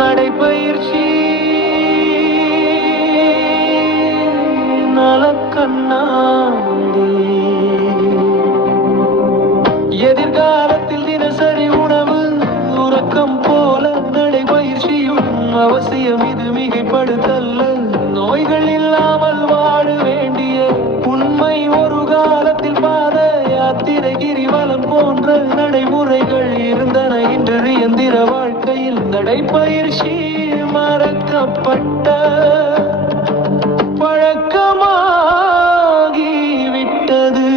நடைபயிற்சி நலக்கண்ணாடி எதிர்காலத்தில் தினசரி உணவு உறக்கம் போல நடைபயிற்சியும் அவசியம். இது மிகைப்படுத்தல்ல, நோய்கள் இல்லாமல் வாழ வேண்டிய உண்மை. ஒரு காலத்தில் பாத யாத்திரை கிரிவலம் போன்ற நடைமுறைகள் இருந்தன. இன்று இயந்திர வாழ்க்கையில் நடைபயிற்சி மறக்கப்பட்ட பழக்கமாகிவிட்டது.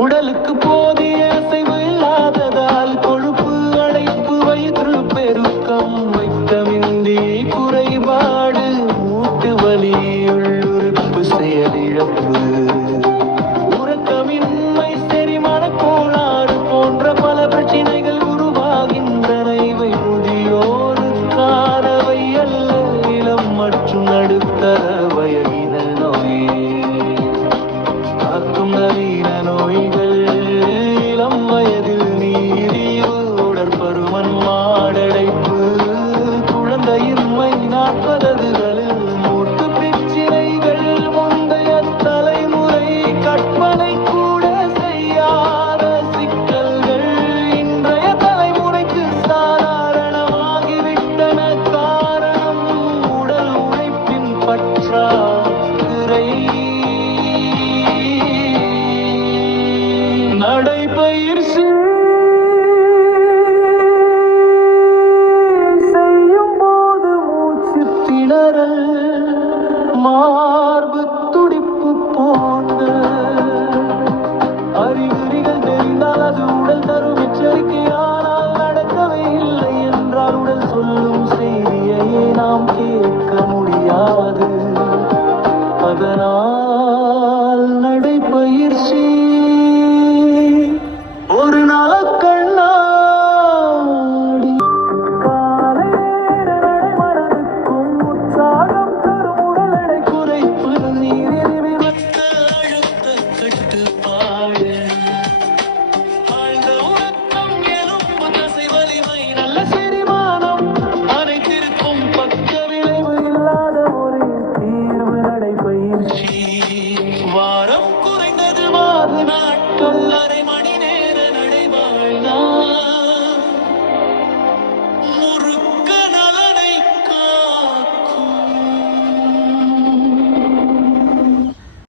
உடலுக்கு போதிய அசைவு இல்லாததால் கொழுப்பு அடைப்பு, வயிற்று பெருக்கம், வைட்டமின் டி குறைபாடு, மூட்டு வலி, உள்ளுறுப்பு செயலிழப்பு, உறக்கமின்மை, செரிமான கோளாறு போன்ற பல பிரச்சனைகள் உருவாகின்றன. இவை முதியோருக்கானவை அல்ல, இளம் மற்றும் நடுத்தர வயதின நோய் காக்கும் நவீன நோய்கள். இளம் வயதில் நீரிழிவு, உடற்பருமன், மாரடைப்பு, குழந்தையின்மை, 40களில் மூட்டு பிரச்சினைகள், முந்தைய தலைமுறை கற்பனை கூட செய்யாத சிக்கல்கள் இன்றைய தலைமுறைக்கு சாதாரணமாகிவிட்டன. காரணம் உடல் உழைப்பின் பற்றாக்குறை. நடைபயிற்சி செய்யும் போது மூச்சு திணறல், மார்பு துடிப்பு போன்ற அறிகுறிகள் தெரிந்தால் அது உடல் தரும் எச்சரிக்கை. ஆனால் நடக்கவே இல்லை என்றால் உடல் சொல்லும் செய்தியை நாம் கேட்க முடியாது. அதனால் நடைபயிற்சி ஒரு நலக்கண்ணாடி. காலை நேர நடைமனதுக்கும் உற்சாகம் தரும் உடல் எடை குறைப்பு, நீரிழிவு, ரத்த அழுத்த கட்டுப்பாடு, ஆழ்ந்த உறக்கம், எலும்பு தசை வலிமை, நல்ல செரிமானம், அனைத்திற்கும் பக்க விளைவு இல்லாத ஒரு தீர்வு நடைபயிற்சி. வாரம் குறைந்தது 6 நாட்கள்